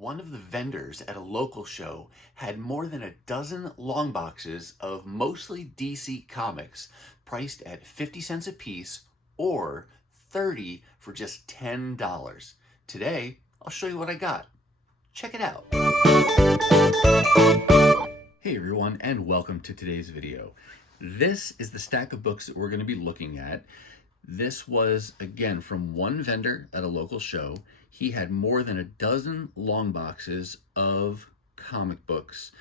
One of the vendors at a local show had more than a dozen long boxes of mostly DC comics priced at 50 cents a piece or 30 for just $10. Today, I'll show you what I got. Check it out. Hey everyone, and welcome to today's video. This is the stack of books that we're going to be looking at. This was, again, from one vendor at a local show. He had more than a dozen long boxes of comic books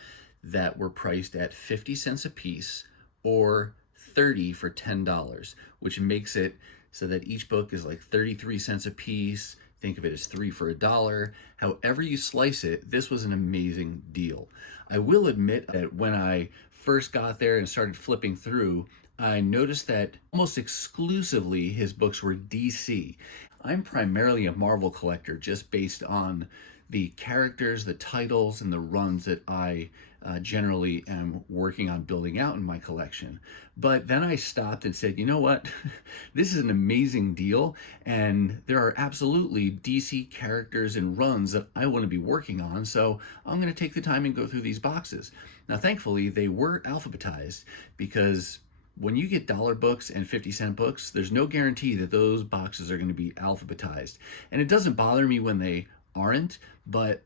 that were priced at 50 cents a piece or 30 for $10, which makes it so that each book is like 33 cents a piece. Think of it as 3 for $1. However you slice it, this was an amazing deal. I will admit that when I first got there and started flipping through, I noticed that almost exclusively his books were DC. I'm primarily a Marvel collector just based on the characters, the titles, and the runs that I generally am working on building out in my collection. But then I stopped and said, you know what? This is an amazing deal, and there are absolutely DC characters and runs that I want to be working on, so I'm going to take the time and go through these boxes. Now, thankfully, they were alphabetized because when you get dollar books and 50-cent books, there's no guarantee that those boxes are going to be alphabetized. And it doesn't bother me when they aren't, but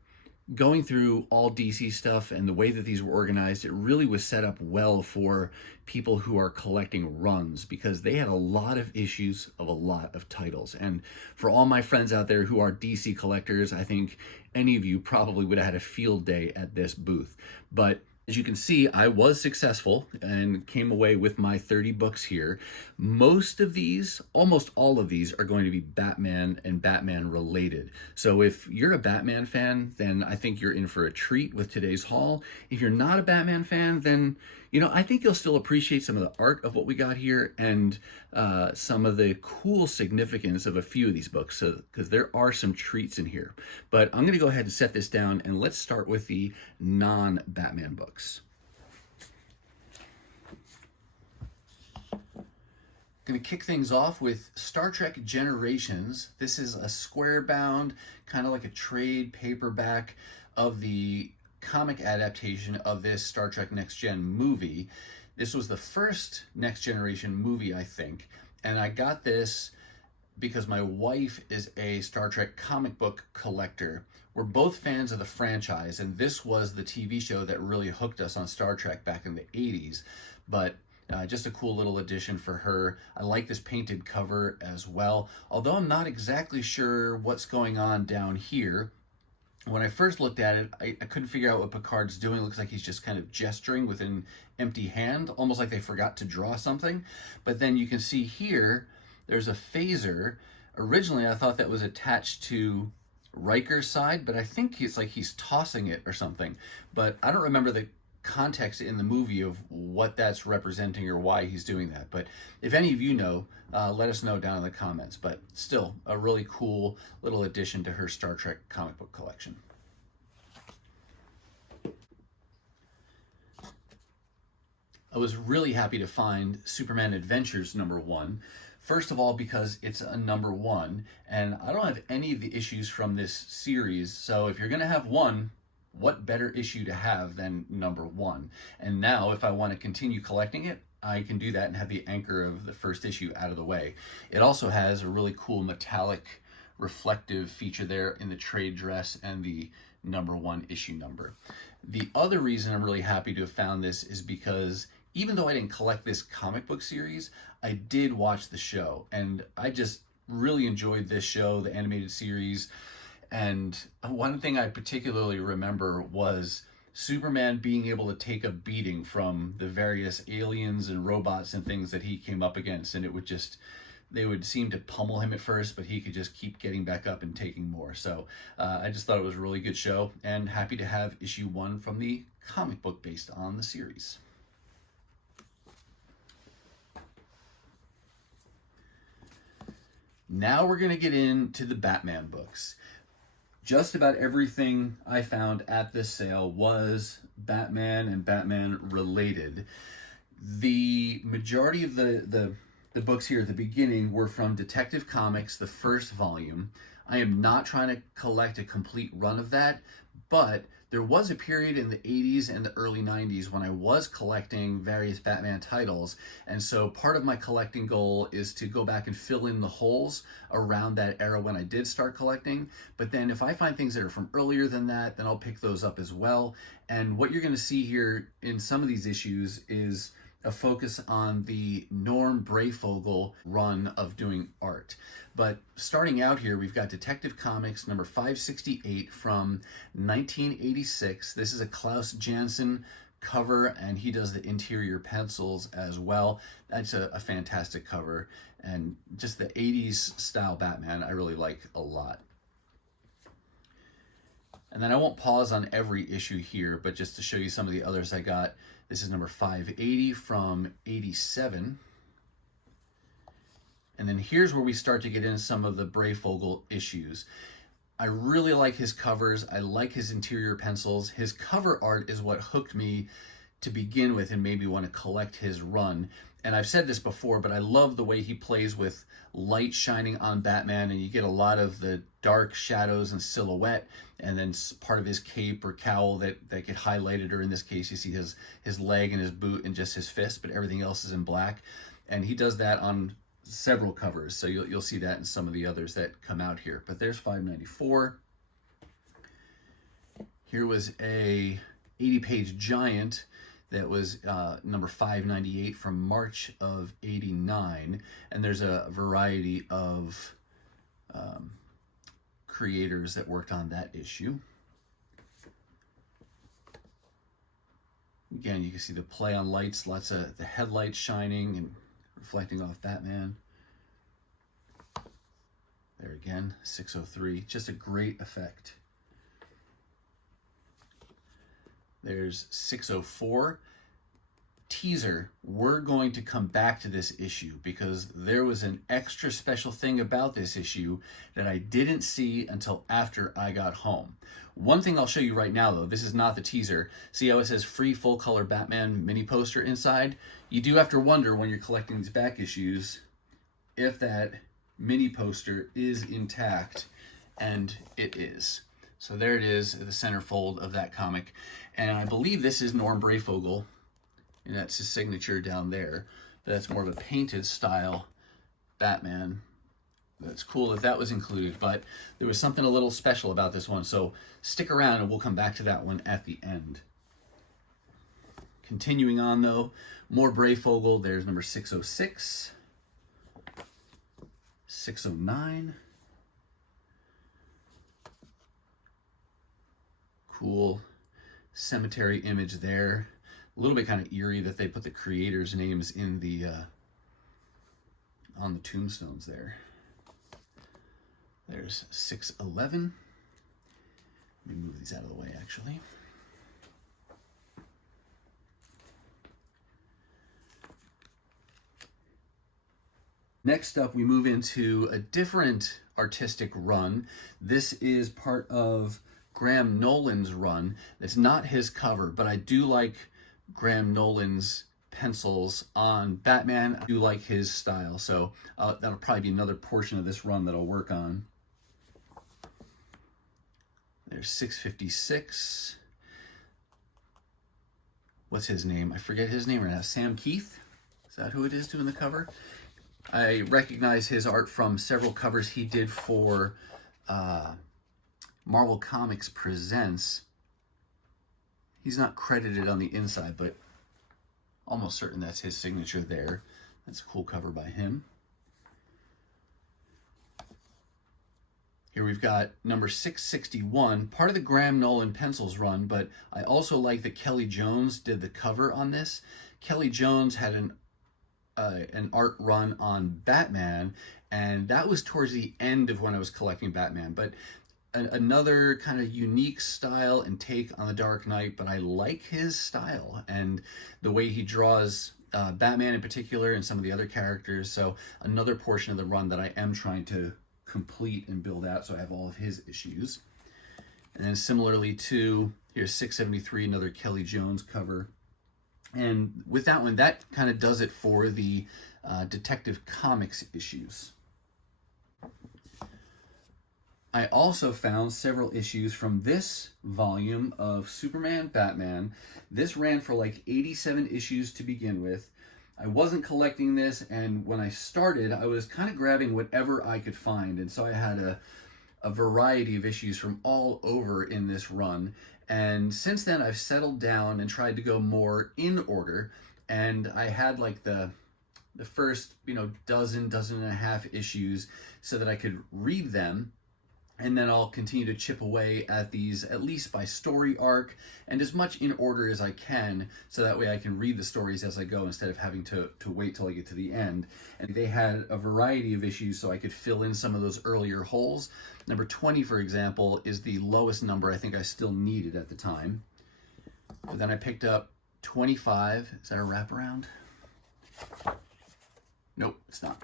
going through all DC stuff and the way that these were organized, it really was set up well for people who are collecting runs because they had a lot of issues of a lot of titles. And for all my friends out there who are DC collectors, I think any of you probably would have had a field day at this booth. But as you can see, I was successful and came away with my 30 books here. Most of these, almost all of these, are going to be Batman and Batman related. So if you're a Batman fan, then I think you're in for a treat with today's haul. If you're not a Batman fan, then I think you'll still appreciate some of the art of what we got here and some of the cool significance of a few of these books, because there are some treats in here. But I'm going to go ahead and set this down, and let's start with the non-Batman books. Going to kick things off with Star Trek Generations. This is a square bound, kind of like a trade paperback of the comic adaptation of this Star Trek Next Gen movie. This was the first Next Generation movie, I think, and I got this because my wife is a Star Trek comic book collector. We're both fans of the franchise, and this was the TV show that really hooked us on Star Trek back in the 80s, but just a cool little addition for her. I like this painted cover as well, although I'm not exactly sure what's going on down here. When I first looked at it, I couldn't figure out what Picard's doing. It looks like he's just kind of gesturing with an empty hand, almost like they forgot to draw something. But then you can see here, there's a phaser. Originally, I thought that was attached to Riker's side, but I think it's like he's tossing it or something. But I don't remember the context in the movie of what that's representing or why he's doing that. But if any of you know, let us know down in the comments. But still, a really cool little addition to her Star Trek comic book collection. I was really happy to find Superman Adventures #1. First of all, because it's a #1, and I don't have any of the issues from this series, so if you're going to have one, what better issue to have than #1? And now, if I want to continue collecting it, I can do that and have the anchor of the first issue out of the way. It also has a really cool metallic reflective feature there in the trade dress and the #1 issue number. The other reason I'm really happy to have found this is because even though I didn't collect this comic book series, I did watch the show, and I just really enjoyed this show, the animated series. And one thing I particularly remember was Superman being able to take a beating from the various aliens and robots and things that he came up against. And it would just, they would seem to pummel him at first, but he could just keep getting back up and taking more. So I just thought it was a really good show, and happy to have issue 1 from the comic book based on the series. Now we're going to get into the Batman books. Just about everything I found at this sale was Batman and Batman related. The majority of the books here at the beginning were from Detective Comics, the first volume. I am not trying to collect a complete run of that, but there was a period in the 80s and the early 90s when I was collecting various Batman titles, and so part of my collecting goal is to go back and fill in the holes around that era when I did start collecting. But then if I find things that are from earlier than that, then I'll pick those up as well. And what you're going to see here in some of these issues is a focus on the Norm Breyfogle run of doing art. But starting out here, we've got Detective Comics number 568 from 1986. This is a Klaus Janson cover, and he does the interior pencils as well. That's a fantastic cover, and just the 80s style Batman I really like a lot. And then I won't pause on every issue here, but just to show you some of the others I got. This is number 580 from 87. And then here's where we start to get into some of the Breyfogle issues. I really like his covers. I like his interior pencils. His cover art is what hooked me to begin with and made me want to collect his run. And I've said this before, but I love the way he plays with light shining on Batman, and you get a lot of the dark shadows and silhouette, and then part of his cape or cowl that get highlighted, or in this case you see his leg and his boot and just his fist, but everything else is in black. And he does that on several covers, so you'll see that in some of the others that come out here. But there's 594. Here was a 80-page giant that was number 598 from March of 89, and there's a variety of creators that worked on that issue. Again, you can see the play on lights, lots of the headlights shining and reflecting off Batman. There again, 603, just a great effect. There's 604. Teaser, we're going to come back to this issue because there was an extra special thing about this issue that I didn't see until after I got home. One thing I'll show you right now though, this is not the teaser. See how it says free full color Batman mini poster inside? You do have to wonder when you're collecting these back issues if that mini poster is intact, and it is. So there it is, the centerfold of that comic. And I believe this is Norm Breyfogle, and that's his signature down there. That's more of a painted style Batman. That's cool if that was included, but there was something a little special about this one. So stick around and we'll come back to that one at the end. Continuing on though, more Breyfogle. There's number 606, 609. Cool cemetery image there. A little bit kind of eerie that they put the creators' names in the on the tombstones there. There's 611. Let me move these out of the way actually. Next up, we move into a different artistic run. This is part of Graham Nolan's run. It's not his cover, but I do like Graham Nolan's pencils on Batman. I do like his style, so that'll probably be another portion of this run that I'll work on. There's 656. What's his name? I forget his name right now. Sam Keith? Is that who it is doing the cover? I recognize his art from several covers he did for Marvel Comics Presents. He's not credited on the inside, but almost certain that's his signature there. That's a cool cover by him. Here we've got number 661, part of the Graham Nolan pencils run, but I also like that Kelly Jones did the cover on this. Kelly Jones had an art run on Batman, and that was towards the end of when I was collecting Batman, but another kind of unique style and take on the Dark Knight, but I like his style and the way he draws Batman in particular and some of the other characters. So another portion of the run that I am trying to complete and build out, so I have all of his issues. And then similarly to, here's 673, another Kelly Jones cover. And with that one, that kind of does it for the Detective Comics issues. I also found several issues from this volume of Superman Batman. This ran for like 87 issues to begin with. I wasn't collecting this, and when I started, I was kind of grabbing whatever I could find, and so I had a variety of issues from all over in this run. And since then, I've settled down and tried to go more in order, and I had like the first, dozen and a half issues so that I could read them, and then I'll continue to chip away at these, at least by story arc, and as much in order as I can, so that way I can read the stories as I go instead of having to wait till I get to the end. And they had a variety of issues so I could fill in some of those earlier holes. Number 20, for example, is the lowest number I think I still needed at the time. But then I picked up 25. Is that a wraparound? Nope, it's not.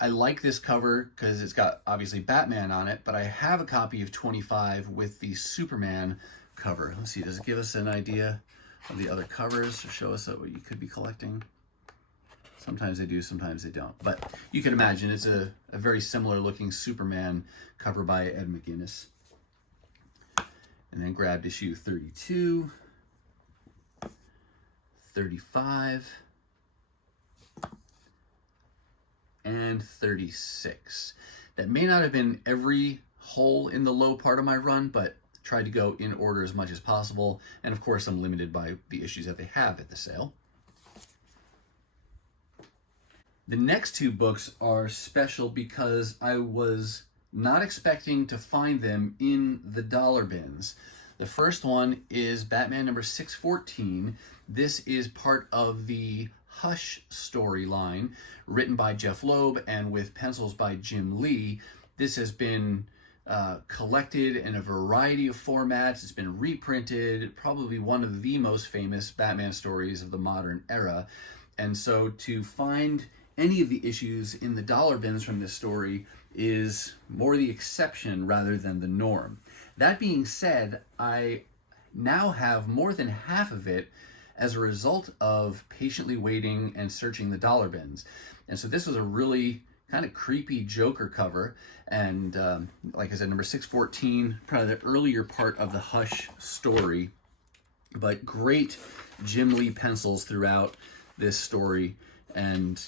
I like this cover because it's got obviously Batman on it, but I have a copy of 25 with the Superman cover. Let's see, does it give us an idea of the other covers or show us what you could be collecting? Sometimes they do, sometimes they don't. But you can imagine it's a very similar looking Superman cover by Ed McGuinness. And then grabbed issue 32, 35, and 36. That may not have been every hole in the low part of my run, but tried to go in order as much as possible. And of course, I'm limited by the issues that they have at the sale. The next two books are special because I was not expecting to find them in the dollar bins. The first one is Batman number 614. This is part of the Hush storyline, written by Jeff Loeb and with pencils by Jim Lee. This has been collected in a variety of formats. It's been reprinted, probably one of the most famous Batman stories of the modern era. And so to find any of the issues in the dollar bins from this story is more the exception rather than the norm. That being said, I now have more than half of it as a result of patiently waiting and searching the dollar bins. And so this was a really kind of creepy Joker cover. And like I said, number 614, probably the earlier part of the Hush story, but great Jim Lee pencils throughout this story, and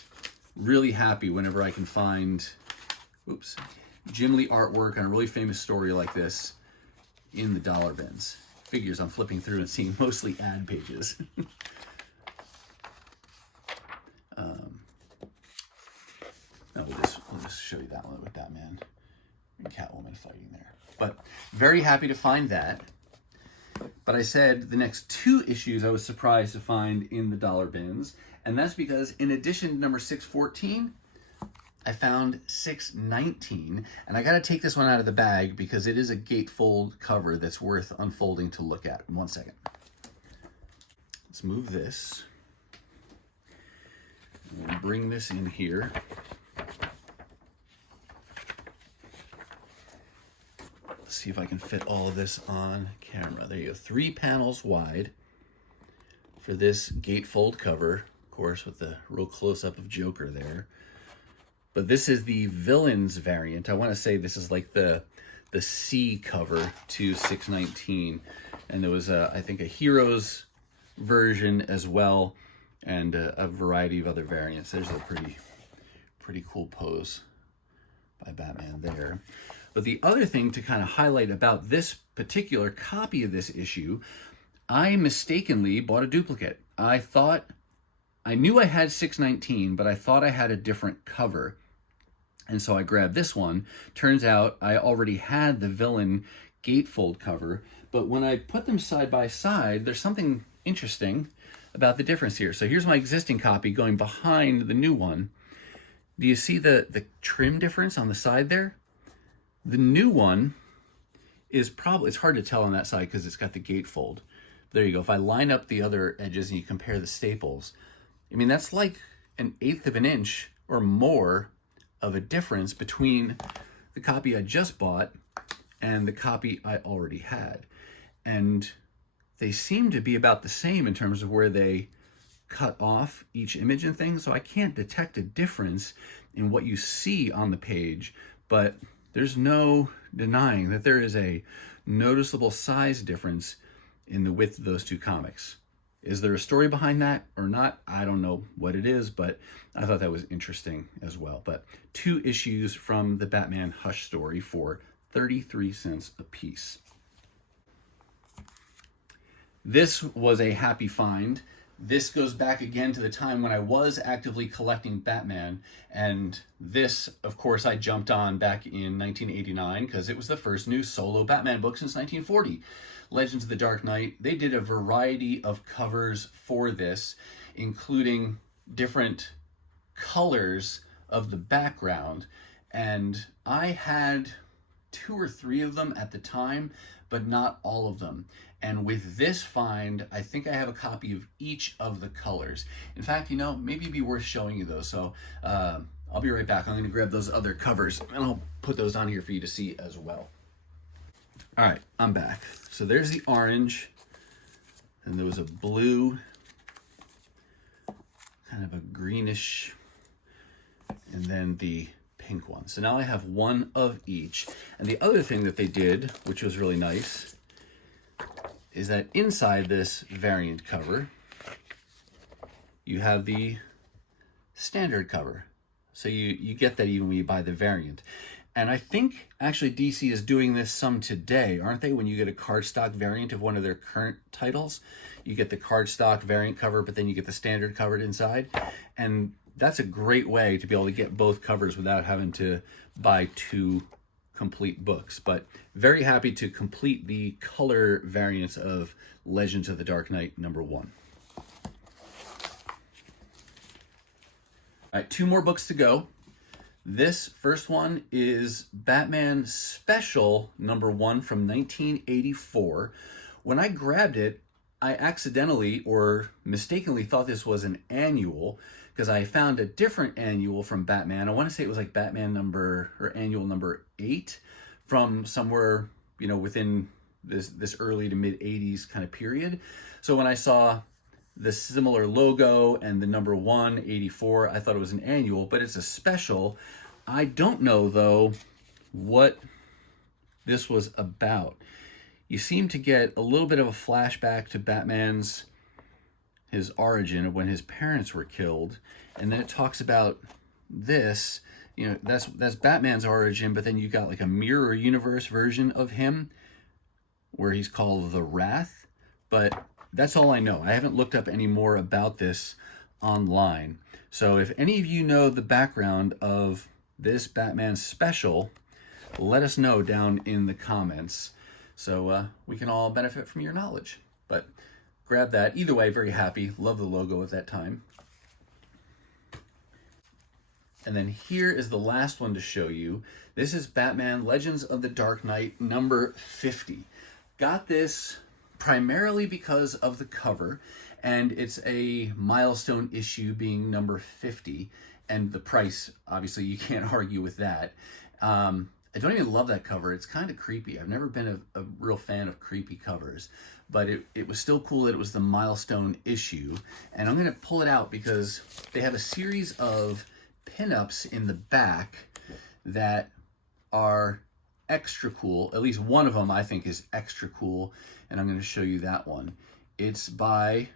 really happy whenever I can find, Jim Lee artwork on a really famous story like this in the dollar bins. Figures I'm flipping through and seeing mostly ad pages. We'll just show you that one with Batman and Catwoman fighting there. But very happy to find that. But I said the next two issues I was surprised to find in the dollar bins, and that's because in addition to number 614, I found 619, and I got to take this one out of the bag because it is a gatefold cover that's worth unfolding to look at. In 1 second. Let's move this. We'll bring this in here. Let's see if I can fit all of this on camera. There you go. 3 panels wide for this gatefold cover, of course, with the real close-up of Joker there. But this is the villains variant. I want to say this is like the C cover to 619. And there was, I think, a heroes version as well, and a variety of other variants. There's a pretty cool pose by Batman there. But the other thing to kind of highlight about this particular copy of this issue, I mistakenly bought a duplicate. I knew I had 619, but I thought I had a different cover. And so I grabbed this one. Turns out I already had the villain gatefold cover, but when I put them side by side, there's something interesting about the difference here. So here's my existing copy going behind the new one. Do you see the trim difference on the side there? The new one is probably, it's hard to tell on that side because it's got the gatefold. There you go. If I line up the other edges and you compare the staples, I mean, that's like 1/8 of an inch or more of a difference between the copy I just bought and the copy I already had. And they seem to be about the same in terms of where they cut off each image and things. So I can't detect a difference in what you see on the page, but there's no denying that there is a noticeable size difference in the width of those two comics. Is there a story behind that or not? I don't know what it is, but I thought that was interesting as well. But 2 issues from the Batman Hush story for 33 cents a piece. This was a happy find. This goes back again to the time when I was actively collecting Batman, and this, of course, I jumped on back in 1989 because it was the first new solo Batman book since 1940. Legends of the Dark Knight. They did a variety of covers for this, including different colors of the background, and I had 2 or 3 of them at the time, but not all of them. And with this find, I think I have a copy of each of the colors. In fact, maybe it'd be worth showing you those. So I'll be right back. I'm going to grab those other covers and I'll put those on here for you to see as well. All right, I'm back. So there's the orange, and there was a blue, kind of a greenish, and then the pink one. So now I have 1 of each. And the other thing that they did, which was really nice, is that inside this variant cover, you have the standard cover. So you get that even when you buy the variant. And I think actually DC is doing this some today, aren't they? When you get a cardstock variant of one of their current titles, you get the cardstock variant cover, but then you get the standard covered inside. And that's a great way to be able to get both covers without having to buy 2 complete books. But very happy to complete the color variants of Legends of the Dark Knight #1. All right, 2 more books to go. This first one is Batman Special #1 from 1984. When I grabbed it, I accidentally or mistakenly thought this was an annual because I found a different annual from Batman. I want to say it was like Batman annual number 8 from somewhere, within this early to mid 80s kind of period. So when I saw the similar logo and the #1, 84, I thought it was an annual, but it's a special. I don't know though what this was about. You seem to get a little bit of a flashback to his origin of when his parents were killed, and then it talks about this. That's Batman's origin, but then you got like a mirror universe version of him where he's called the Wrath. But that's all I know. I haven't looked up any more about this online. So if any of you know the background of this Batman Special, let us know down in the comments so we can all benefit from your knowledge. But grab that. Either way, very happy. Love the logo at that time. And then here is the last one to show you. This is Batman Legends of the Dark Knight #50. Got this primarily because of the cover, and it's a milestone issue being #50, and the price, obviously you can't argue with that. I don't even love that cover. It's kind of creepy. I've never been a real fan of creepy covers, but it was still cool that it was the milestone issue. And I'm going to pull it out because they have a series of pinups in the back that are extra cool. At least one of them I think is extra cool, and I'm going to show you that one. It's by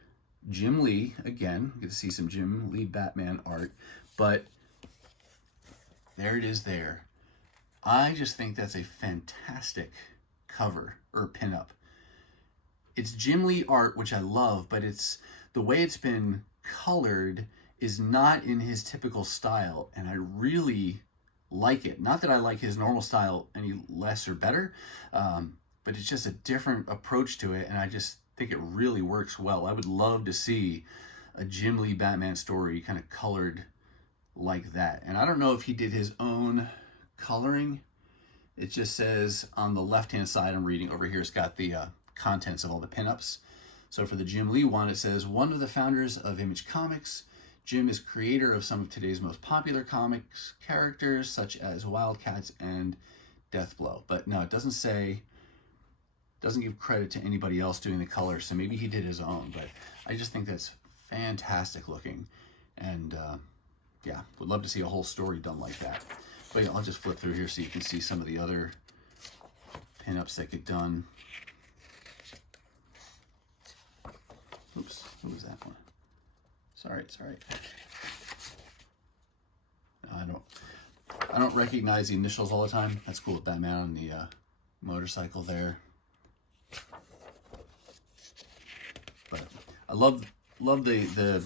Jim Lee. Again, you get to see some Jim Lee Batman art, but there it is there. I just think that's a fantastic cover or pinup. It's Jim Lee art, which I love, but it's the way it's been colored is not in his typical style, and I really like it. Not that I like his normal style any less or better, but it's just a different approach to it, and I just think it really works well. I would love to see a Jim Lee Batman story kind of colored like that. And I don't know if he did his own coloring. It just says on the left-hand side, I'm reading over here, it's got the contents of all the pinups. So for the Jim Lee one, it says, one of the founders of Image Comics, Jim is creator of some of today's most popular comics characters, such as Wildcats and Deathblow. But no, it doesn't say, doesn't give credit to anybody else doing the color, so maybe he did his own. But I just think that's fantastic looking. And yeah, would love to see a whole story done like that. But yeah, I'll just flip through here so you can see some of the other pinups that get done. Oops, what was that one? Sorry. I don't recognize the initials all the time. That's cool with Batman on the motorcycle there. But I love the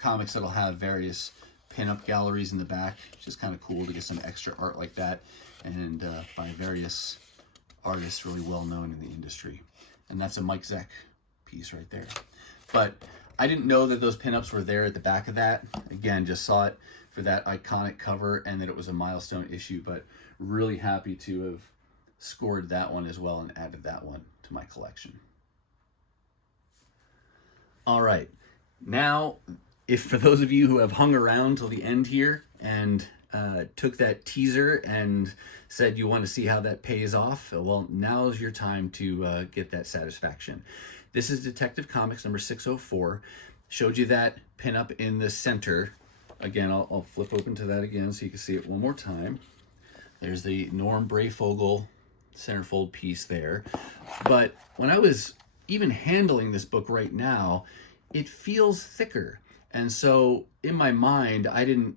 comics that'll have various pinup galleries in the back. It's just kind of cool to get some extra art like that, and by various artists really well known in the industry. And that's a Mike Zeck piece right there. But I didn't know that those pinups were there at the back of that. Again, just saw it for that iconic cover and that it was a Milestone issue, but really happy to have scored that one as well and added that one to my collection. All right, now, if for those of you who have hung around till the end here and took that teaser and said you want to see how that pays off, well, now's your time to get that satisfaction. This is Detective Comics number 604. Showed you that pinup in the center. Again, I'll flip open to that again so you can see it one more time. There's the Norm Brayfogle centerfold piece there. But when I was even handling this book right now, it feels thicker. And so in my mind, I didn't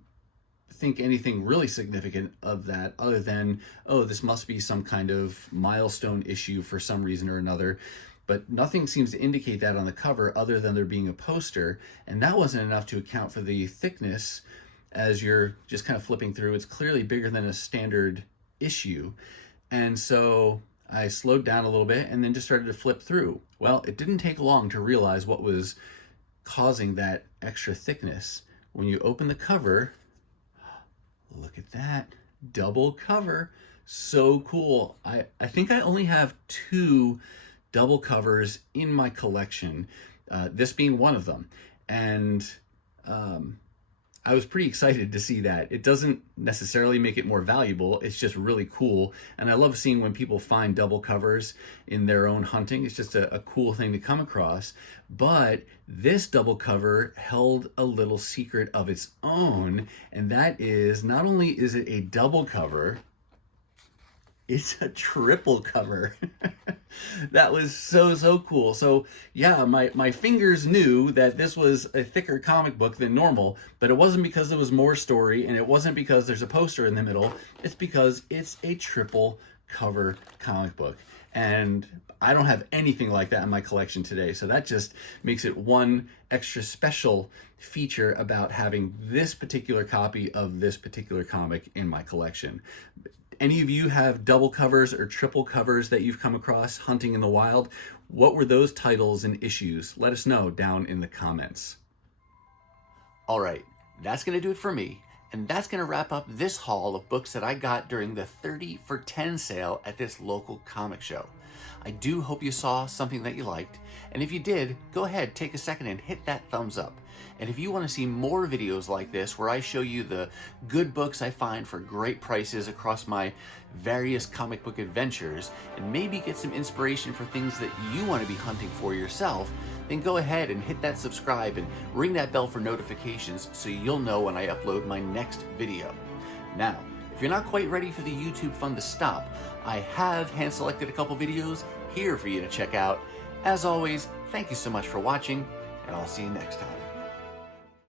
think anything really significant of that other than, oh, this must be some kind of Milestone issue for some reason or another. But nothing seems to indicate that on the cover other than there being a poster. And that wasn't enough to account for the thickness as you're just kind of flipping through. It's clearly bigger than a standard issue. And so I slowed down a little bit and then just started to flip through. Well, it didn't take long to realize what was causing that extra thickness. When you open the cover, look at that, double cover. So cool. I think I only have 2 double covers in my collection, this being one of them. And I was pretty excited to see that. It doesn't necessarily make it more valuable, it's just really cool. And I love seeing when people find double covers in their own hunting. It's just a cool thing to come across. But this double cover held a little secret of its own, and that is, not only is it a double cover, it's a triple cover. That was so cool. So yeah, my fingers knew that this was a thicker comic book than normal, but it wasn't because there was more story, and it wasn't because there's a poster in the middle. It's because it's a triple cover comic book. And I don't have anything like that in my collection today. So that just makes it one extra special feature about having this particular copy of this particular comic in my collection. Any of you have double covers or triple covers that you've come across hunting in the wild? What were those titles and issues? Let us know down in the comments. All right, that's going to do it for me. And that's going to wrap up this haul of books that I got during the 30 for 10 sale at this local comic show. I do hope you saw something that you liked. And if you did, go ahead, take a second and hit that thumbs up. And if you want to see more videos like this where I show you the good books I find for great prices across my various comic book adventures, and maybe get some inspiration for things that you want to be hunting for yourself, then go ahead and hit that subscribe and ring that bell for notifications so you'll know when I upload my next video. Now, if you're not quite ready for the YouTube fun to stop, I have hand-selected a couple videos here for you to check out. As always, thank you so much for watching, and I'll see you next time.